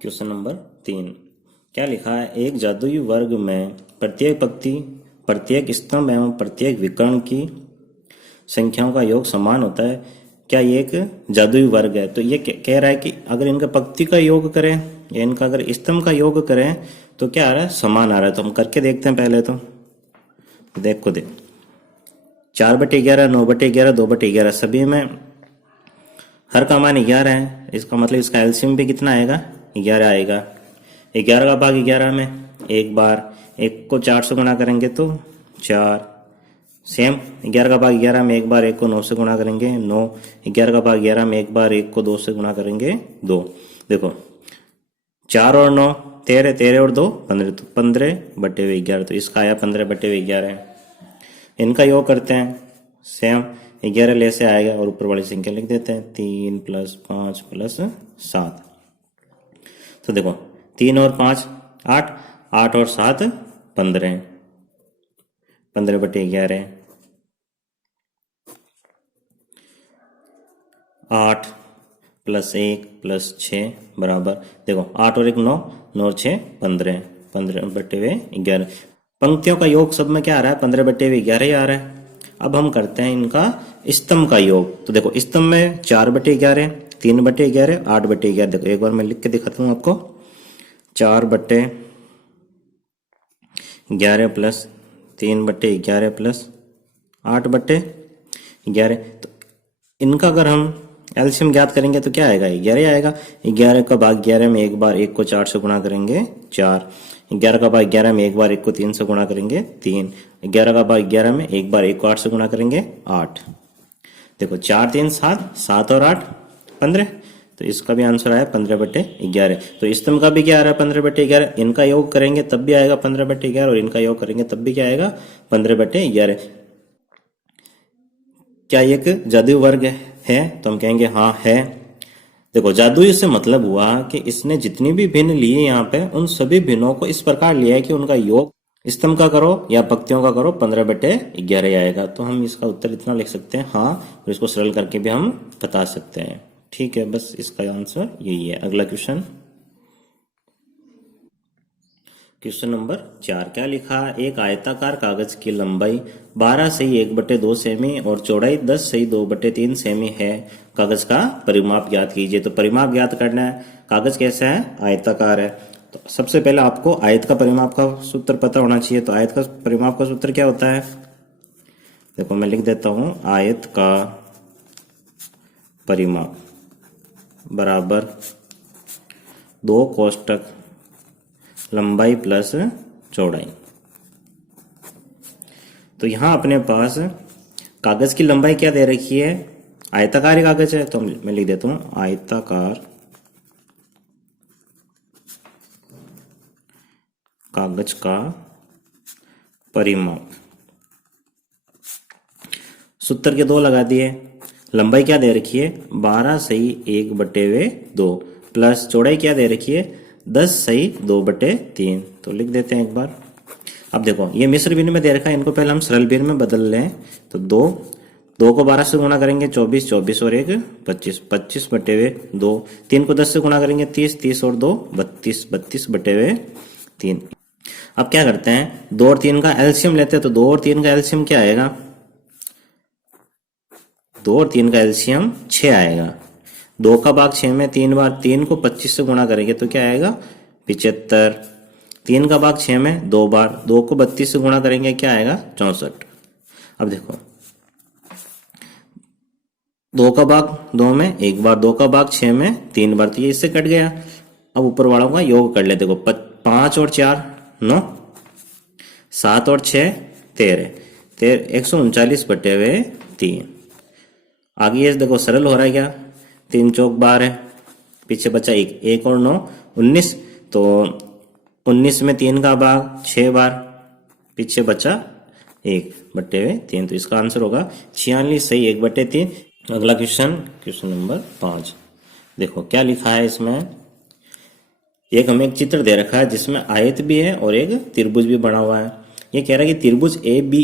Question number 3। क्या लिखा है? एक जादुई वर्ग में प्रत्येक पंक्ति, प्रत्येक स्तंभ एवं प्रत्येक विकर्ण की संख्याओं का योग समान होता है। क्या ये एक जादुई वर्ग है? तो ये कह रहा है कि अगर इनका पंक्ति का योग करें या इनका अगर स्तंभ का योग करें तो क्या आ रहा है? समान आ रहा है। तो हम करके देखते हैं। पहले तो देखो 4/11, 9/11, 2/11 सभी में हर का मान 11 है। इसका मतलब इसका एलसीएम भी कितना आएगा? 11 आएगा। 11 का भाग 11 में एक बार, एक को 4 से गुणा करेंगे तो 4। सेम 11 का भाग 11 में एक बार, एक को 9 से गुणा करेंगे 9। 11 का भाग 11 में एक बार, एक को 2 से गुणा करेंगे 2। देखो 4 और 9 13, 13 और 2 15, तो 15/11। तो इसका आया 15/11। इनका योग करते हैं। सेम 11 ले से आएगा और ऊपर वाली संख्या लिख देते हैं 3 + 5 + 7। तो देखो 3 और 5 8, 8 और 7 15, 15/11। 8 + 1 + 6 बराबर, देखो 8 और 1 9, 9 और 6 15, 15/11। पंक्तियों का योग सब में क्या आ रहा है? 15/11 ही आ रहा है। अब हम करते हैं इनका स्तंभ का योग। तो देखो स्तंभ में 4/11, 3/11, 8/11। देखो एक बार मैं लिख के दिखाता हूँ आपको। 4/11 + 3/11 + 8/11। तो इनका अगर हम एलसीएम ज्ञात करेंगे तो क्या आएगा? 11 आएगा। 11 का भाग 11 में एक बार, एक को 4 से गुणा करेंगे 4। 11 का भाग 11 में एक बार, एक को 3 से गुणा करेंगे 3। 11 का भाग 11 में एक बार, एक को 8 से गुणा करेंगे 8। देखो 4 3 7, 7 और 8 15। तो इसका भी आंसर आया 15/11। तो स्तंभ का भी क्या आ रहा है? 15/11। इनका योग करेंगे तब भी आएगा 15/11 और इनका योग करेंगे तब भी क्या आएगा? 15/11। क्या ये एक जादुई वर्ग है? तो हम कहेंगे हाँ है। देखो जादुई से मतलब हुआ कि इसने जितनी भी भिन्न लिए यहाँ पे, उन सभी भिन्नों को इस प्रकार लिया है कि उनका योग स्तंभ का करो या पंक्तियों का करो 15/11 आएगा। तो हम इसका उत्तर इतना लिख सकते हैं हाँ, और इसको सरल करके भी हम बता सकते हैं। ठीक है, बस इसका आंसर यही है। अगला क्वेश्चन, क्वेश्चन नंबर 4। क्या लिखा? एक आयताकार कागज की लंबाई 12 सही 1/2 सेमी और चौड़ाई 10 सही 2/3 सेमी है। कागज का परिमाप ज्ञात कीजिए। तो परिमाप ज्ञात करना है। कागज कैसा है? आयताकार है। तो सबसे पहले आपको आयत का परिमाप का सूत्र पता होना चाहिए। तो आयत का परिमाप का सूत्र क्या होता है? देखो मैं लिख देता हूं। आयत का परिमाप बराबर 2 कोष्टक लंबाई प्लस चौड़ाई। तो यहां अपने पास कागज की लंबाई क्या दे रखी है? आयताकार कागज है, तो मैं लिख देता हूं आयताकार कागज का परिमाप। सूत्र के 2 लगा दिए। लंबाई क्या दे रखी है? 12 सही 1/2 प्लस चौड़ाई क्या दे रखी है? 10 सही 2/3। तो लिख देते हैं एक बार। अब देखो ये मिश्र भिन्न में दे रखा है, इनको पहले हम सरल भिन्न में बदल लें। तो 2 को 12 से गुणा करेंगे 24, 24 और 1 25, 25/2। 3 को 10 से गुणा करेंगे 30, 30 और 2 32, 32/3। अब क्या करते हैं? 2 और 3 का एलसीएम लेते हैं। तो 2 और 3 का एलसीएम क्या आएगा? 2 और 3 का एलसीएम 6 आएगा। 2 का भाग 6 में 3 बार, 3 को 25 से गुणा करेंगे तो क्या आएगा? 75। 3 का भाग 6 में 2 बार, 2 को 32 से गुणा करेंगे क्या आएगा? 64। अब देखो 2 का भाग 2 में एक बार, 2 का भाग 6 में 3 बार, तो ये इससे कट गया। अब ऊपर वालों का योग कर ले। देखो 5 और 4 9, 7 और 6 13, 139/3। आगे ये देखो सरल हो रहा है क्या? 3 चौक 12, पीछे बचा 1 और 9 19। तो 19 में 3 का भाग 6 बार, पीछे बचा 1/3। तो इसका आंसर होगा 46 सही 1/3। अगला क्वेश्चन, क्वेश्चन नंबर 5। देखो क्या लिखा है इसमें। एक हमें एक चित्र दे रखा है जिसमें आयत भी है और एक त्रिभुज भी बना हुआ है। ये कह रहा है कि त्रिभुज ए बी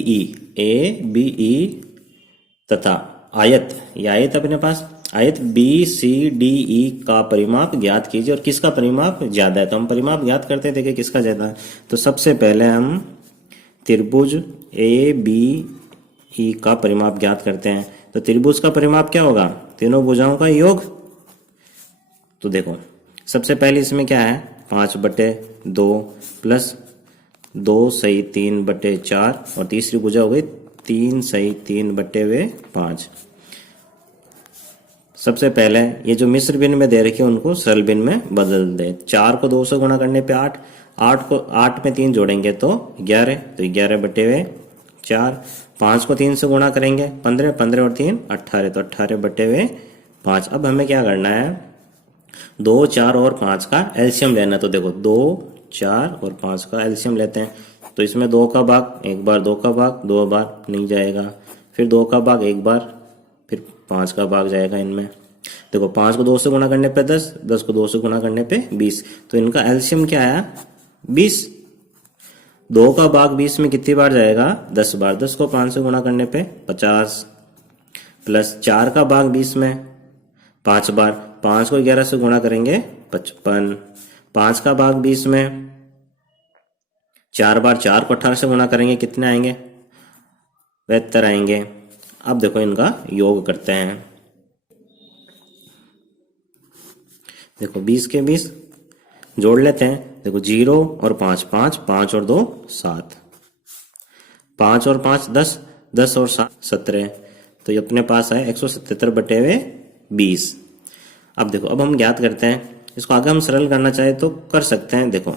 ई तथा आयत, ये आयत अपने पास आयत बी सी डी ई का परिमाप ज्ञात कीजिए और किसका परिमाप ज्यादा है। तो हम परिमाप ज्ञात करते हैं, देखिए किसका ज्यादा है। तो सबसे पहले हम त्रिभुज ए बी ई का परिमाप ज्ञात करते हैं। तो त्रिभुज का परिमाप क्या होगा, तीनों भुजाओं का योग। तो देखो सबसे पहले इसमें क्या है, 5/2 प्लस 2 सही 3/4 और तीसरी भुजा हो गई 3 सही 3/5। सबसे पहले ये जो मिश्र भिन्न में दे रखी है उनको सरल भिन्न में बदल दे। 4 को 2 से गुणा करने पे 8, 8 में 3 जोड़ेंगे तो 11, तो 11/4। 5 को 3 से गुणा करेंगे 15, 15 और 3 18, तो 18/5। अब हमें क्या करना है, 2, 4 और 5 का एलसीएम लेना। तो देखो 2, 4 और 5 का एलसीएम लेते हैं। तो इसमें 2 का भाग एक बार, 2 का भाग 2 बार नहीं जाएगा, फिर 2 का भाग एक बार, फिर 5 का भाग जाएगा इनमें। देखो 5 को 2 से गुणा करने पे 10, 10 को 2 से गुणा करने पे 20, तो इनका एलसीएम क्या आया 20। 2 का भाग 20 में कितनी बार जाएगा, 10 बार। 10 को 5 से गुणा करने पे 50, प्लस 4 का भाग 20 में 5 बार। 5 को 11 से गुणा करेंगे 55। 5 का भाग 20 में 4 बार। 4 को 18 से गुणा करेंगे कितने आएंगे, 72 आएंगे। अब देखो इनका योग करते हैं। देखो 20 के 20 जोड़ लेते हैं। देखो 0 और 5, 5, 5 और 2 7, 5 और 5 10, 10 और 7 17, तो ये अपने पास है 177/20। अब देखो अब हम ज्ञात करते हैं, इसको आगे हम सरल करना चाहे तो कर सकते हैं। देखो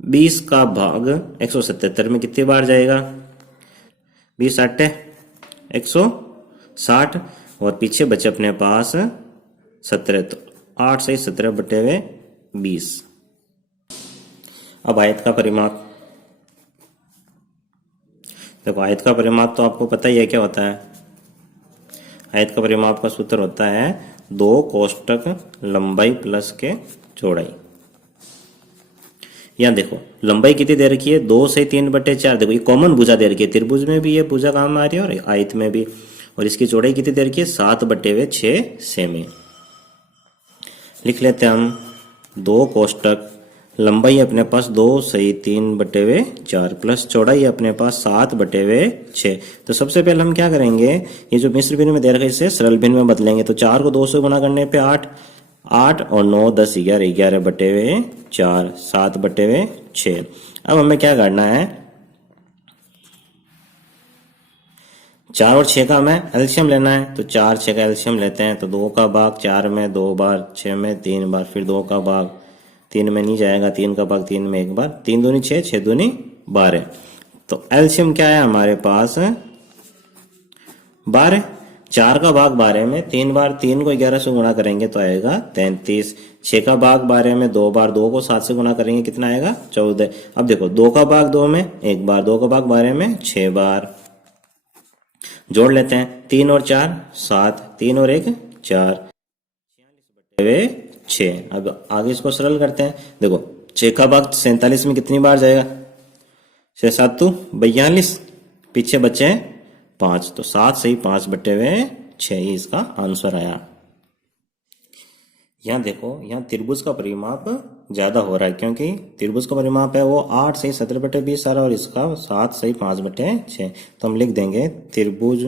20 का भाग 177 में कितनी बार जाएगा, 20 8 160 और पीछे बचे अपने पास 17, तो 8 सही 17/20। अब आयत का परिमाप। देखो आयत का परिमाप तो आपको पता ही है क्या होता है। आयत का परिमाप का सूत्र होता है 2 कोष्टक लंबाई प्लस के चौड़ाई। यहाँ देखो लंबाई कितनी दे रखी है, 2 से 3/4। देखो ये कॉमन भुजा दे रखी है, त्रिभुज में भी ये भुजा काम आ रही है और आयत में भी। और इसकी चौड़ाई कितनी दे रखी है, 7/6 सेमी। लिख लेते हैं हम 2 कोष्टक लंबाई अपने पास 2 सही 3/4 प्लस चौड़ाई अपने पास 7/6। तो सबसे पहले हम क्या करेंगे, ये जो मिश्र भिन्न में दे रखा है इसे सरल भिन्न में बदलेंगे। तो 4 को 2 से गुणा करने पे 8, 8 और 9 10 11, 11/4 7/6। अब हमें क्या करना है, 4 और 6 का हमें एलसीएम लेना है। तो 4 6 का एलसीएम लेते हैं। तो 2 का भाग 4 में 2 बार, 6 में 3 बार, फिर 2 का भाग 3 में नहीं जाएगा, 3 का भाग 3 में एक बार, 3 दूनी 6, 6 दूनी 12। तो एलसीएम क्या है हमारे पास 12। 4 का भाग 12 में 3 बार, 3 को 11 से गुणा करेंगे तो आएगा 33। 6 का भाग 12 में 2 बार, 2 को 7 से गुणा करेंगे कितना आएगा 14। अब देखो 2 का भाग 2 में एक बार, 2 का भाग 12 में 6 बार। जोड़ लेते हैं 3 और 4 7, 3 और 1 4, 46/6। अब आगे इसको सरल करते हैं। देखो 6 का भाग 47 में कितनी बार जाएगा, 6 7 42, पीछे बचे हैं 5, तो 7 सही 5/6 ही इसका आंसर आया। यहाँ देखो यहाँ त्रिभुज का परिमाप ज्यादा हो रहा है, क्योंकि त्रिभुज का परिमाप है वो 8 सही 17/20 आ रहा है और इसका 7 सही 5/6। तो हम लिख देंगे त्रिभुज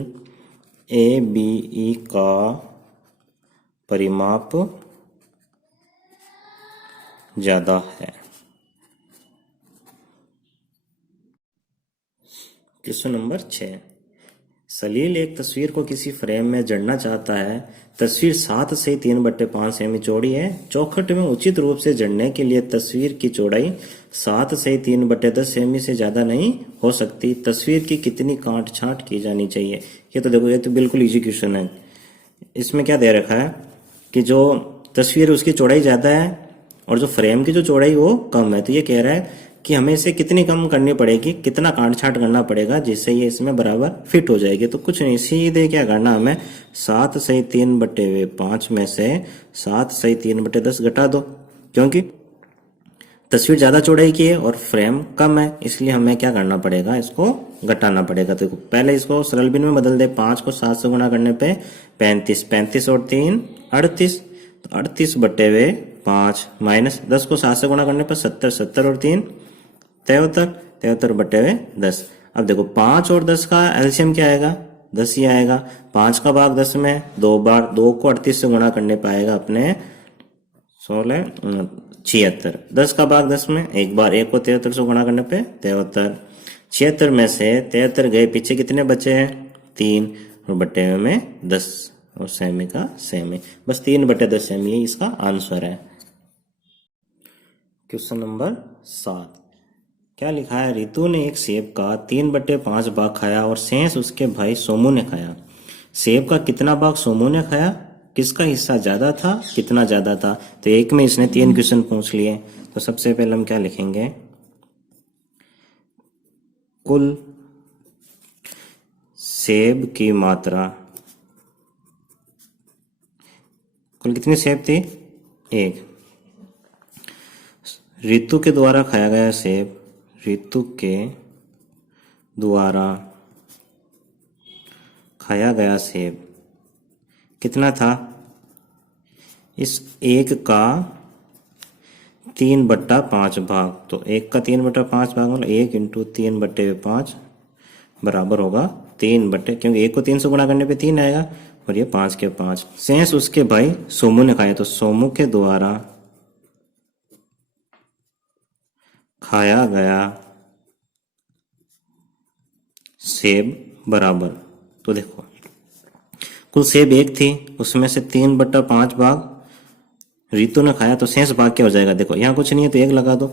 ए बी ई का परिमाप ज्यादा है। प्रश्न नंबर 6, सलील एक तस्वीर को किसी फ्रेम में जड़ना चाहता है। तस्वीर 7 से 3/5 सेमी चौड़ी है। चौखट में उचित रूप से जड़ने के लिए तस्वीर की चौड़ाई 7 से 3/10 सेमी से ज्यादा नहीं हो सकती। तस्वीर की कितनी काट छांट की जानी चाहिए। ये तो देखो ये तो बिल्कुल इजी क्वेश्चन है। इसमें क्या दे रखा है कि जो तस्वीर है उसकी चौड़ाई ज्यादा है और जो फ्रेम की जो चौड़ाई वो कम है। तो ये कह रहा है कि हमें इसे कितनी कम करनी पड़ेगी, कितना काट छांट करना पड़ेगा जिससे ये इसमें बराबर फिट हो जाएगी। तो कुछ नहीं, सीधे क्या करना हमें 7 सही 3/5 में से 7 सही 3/10 घटा दो, क्योंकि तस्वीर ज़्यादा चौड़ाई की है और फ्रेम कम है, इसलिए हमें क्या करना पड़ेगा, इसको घटाना पड़ेगा। तो पहले इसको सरल भिन्न में बदल दे। 5 को 7 से गुणा करने पे 35, 35 और 3 38, तो 38 बटे हुए 5 माइनस 10 को 7 से गुणा करने पे 70, 70 और 3 73, 73 बटे हुए 10। अब देखो 5 और 10 का एलसीएम क्या आएगा, 10 ही आएगा। 5 का भाग 10 में 2 बार, 2 को 38 से गुणा करने पाएगा अपने 16 76। 10 का भाग 10 में, एक बार 1 को 73 से गुणा करने पे 73। 76 में से 73 गए, पीछे कितने बचे हैं, 3, और बटे हुए में 10 और सेमी का सेमी, बस 3 बटे 10 सेमी, ये इसका आंसर है। क्वेश्चन नंबर 7 क्या लिखा है, रितु ने एक सेब का 3/5 भाग खाया और शेष उसके भाई सोमू ने खाया। सेब का कितना भाग सोमू ने खाया, किसका हिस्सा ज्यादा था, कितना ज्यादा था। तो एक में इसने 3 क्वेश्चन पूछ लिए। तो सबसे पहले हम क्या लिखेंगे, कुल सेब की मात्रा, कुल कितनी सेब थी, 1। रितु के द्वारा खाया गया सेब, रितु के द्वारा खाया गया सेब कितना था, इस 1 का 3/5 भाग। तो 1 का 3/5 भाग मतलब 1 × 3/5 बराबर होगा 3 बटे, क्योंकि 1 को 3 से गुणा करने पे 3 आएगा और ये 5 के 5। शेष उसके भाई सोमू ने खाया, तो सोमू के द्वारा खाया गया सेब बराबर, तो देखो कुल सेब 1 थी, उसमें से 3/5 भाग रितु ने खाया, तो शेष भाग क्या हो जाएगा, देखो यहाँ कुछ नहीं है तो 1 लगा दो।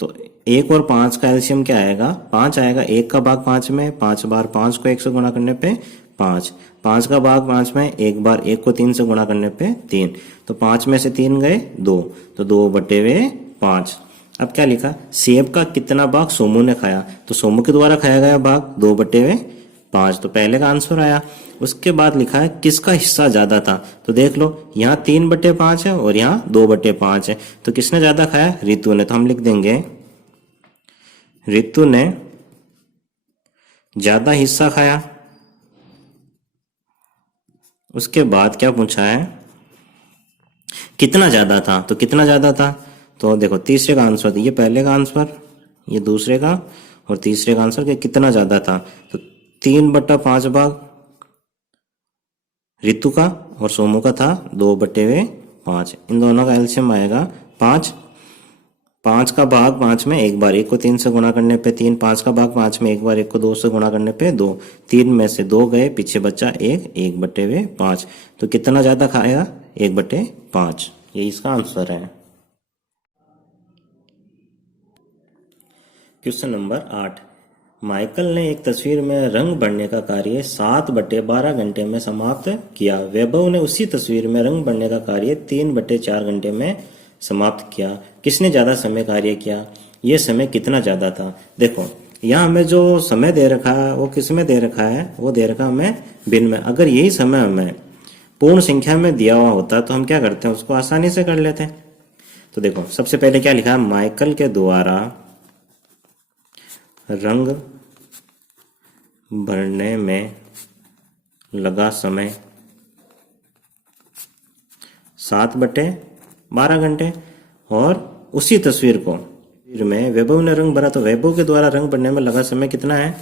तो 1 और 5 का एलसीएम क्या आएगा, 5 आएगा। 1 का भाग 5 में, 5 बार 5 को 1 से गुणा करने पे 5, 5 का भाग 5 में, 1 बार 1 को 3 से गुणा करने पे 3, तो 5 में से 3 गए 2, तो 2/5। अब क्या लिखा, सेब का कितना भाग सोमू ने खाया, तो सोमू के द्वारा खाया गया भाग 2/5, तो पहले का आंसर आया। उसके बाद लिखा है किसका हिस्सा ज्यादा था, तो देख लो यहाँ 3/5 है और यहाँ 2/5 है, तो किसने ज्यादा खाया, रितु ने। तो हम लिख देंगे रितु ने ज्यादा हिस्सा खाया। उसके बाद क्या पूछा है, कितना ज्यादा था, तो कितना ज्यादा था, तो देखो तीसरे का आंसर, ये पहले का आंसर, ये दूसरे का, और तीसरे का आंसर कितना ज्यादा था, तो 3/5 भाग रितु का और सोमू का था 2/5। इन दोनों का एलसीएम आएगा 5। 5 का भाग 5 में, एक बार 1 को 3 से गुणा करने पे 3, 5 का भाग 5 में, एक बार 1 को 2 से गुणा करने पे 2, 3 में से 2 गए, पीछे बचा 1, 1/5। तो कितना ज्यादा खाएगा, 1/5, ये इसका आंसर है। क्वेश्चन नंबर 8 माइकल ने एक तस्वीर में रंग भरने का कार्य 7/12 घंटे में समाप्त किया। वैभव ने उसी तस्वीर में रंग भरने का कार्य 3/4 घंटे में समाप्त किया। किसने ज्यादा समय कार्य किया, यह समय कितना ज्यादा था। देखो यहाँ हमें जो समय दे रखा है वो किस में दे रखा है, वो दे रखा हमें भिन्न में। अगर यही समय हमें पूर्ण संख्या में दिया हुआ होता तो हम क्या करते हैं, उसको आसानी से कर लेते हैं। तो देखो सबसे पहले क्या लिखा है, माइकल के द्वारा रंग भरने में लगा समय 7/12 घंटे, और उसी तस्वीर को में वैभव ने रंग भरा, तो वैभव के द्वारा रंग भरने में लगा समय कितना है,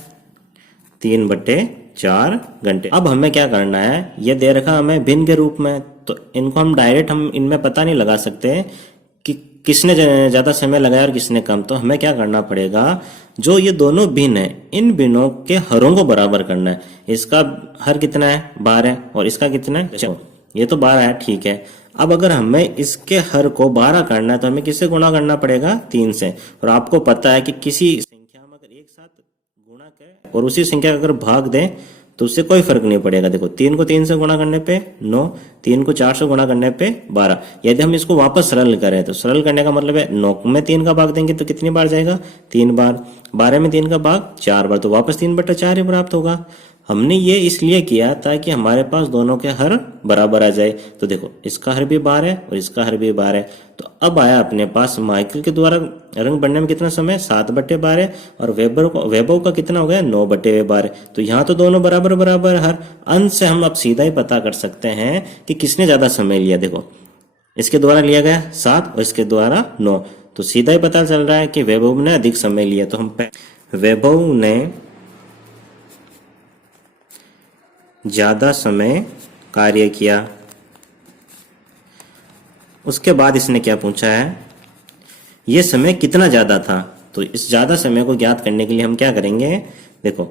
3/4 घंटे। अब हमें क्या करना है, ये दे रखा हमें भिन्न के रूप में, तो इनको हम डायरेक्ट हम इनमें पता नहीं लगा सकते कि किसने ज्यादा समय लगाया और किसने कम। तो हमें क्या करना पड़ेगा, जो ये दोनों भिन्न है इन भिन्नों के हरों को बराबर करना है। इसका हर कितना है, 12, और इसका कितना है, ये तो 12 है, ठीक है। अब अगर हमें इसके हर को 12 करना है तो हमें किससे गुणा करना पड़ेगा, 3 से। और आपको पता है कि किसी संख्या में अगर एक साथ गुणा करें और उसी संख्या का अगर भाग दें तो उससे कोई फर्क नहीं पड़ेगा। देखो 3 को 3 से गुणा करने पे 9, 3 को 4 से गुणा करने पे 12। यदि हम इसको वापस सरल करें तो सरल करने का मतलब है 9 में 3 का भाग देंगे तो कितनी बार जाएगा, 3 बार। 12 में 3 का भाग 4 बार, तो वापस 3/4 ही प्राप्त होगा। हमने ये इसलिए किया ताकि हमारे पास दोनों के हर बराबर आ जाए। तो देखो इसका हर भी 12 है और इसका हर भी 12 है। तो अब आया अपने पास माइकल के द्वारा रंग बनने में कितना समय, 7/12, और वैभव का कितना हो गया, 9/12। तो यहाँ तो दोनों बराबर बराबर हर। अंत से हम अब सीधा ही पता कर सकते हैं कि किसने ज्यादा समय लिया। देखो इसके द्वारा लिया गया 7 और इसके द्वारा 9, तो सीधा ही पता चल रहा है कि वैभव ने अधिक समय लिया। तो हम वैभव ने ज्यादा समय कार्य किया। उसके बाद इसने क्या पूछा है, यह समय कितना ज्यादा था। तो इस ज्यादा समय को ज्ञात करने के लिए हम क्या करेंगे, देखो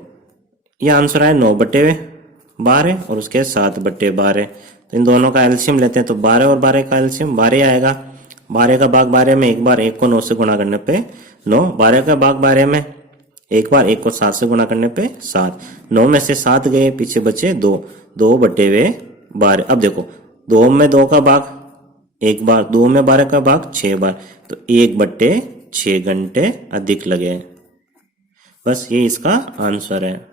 यह आंसर है 9/12 और उसके 7/12। तो इन दोनों का एलसीएम लेते हैं, तो 12 और 12 का एलसीएम 12 आएगा। 12 का भाग 12 में एक बार 1 को 9 से गुणा करने पे 9, 12 का भाग 12 में एक बार 1 को 7 से गुणा करने पे 7, 9 में से 7 गए, पीछे बचे 2, 2/12। अब देखो 2 में 2 का भाग एक बार, 2 में 12 का भाग 6 बार, तो 1/6 घंटे अधिक लगे। बस ये इसका आंसर है।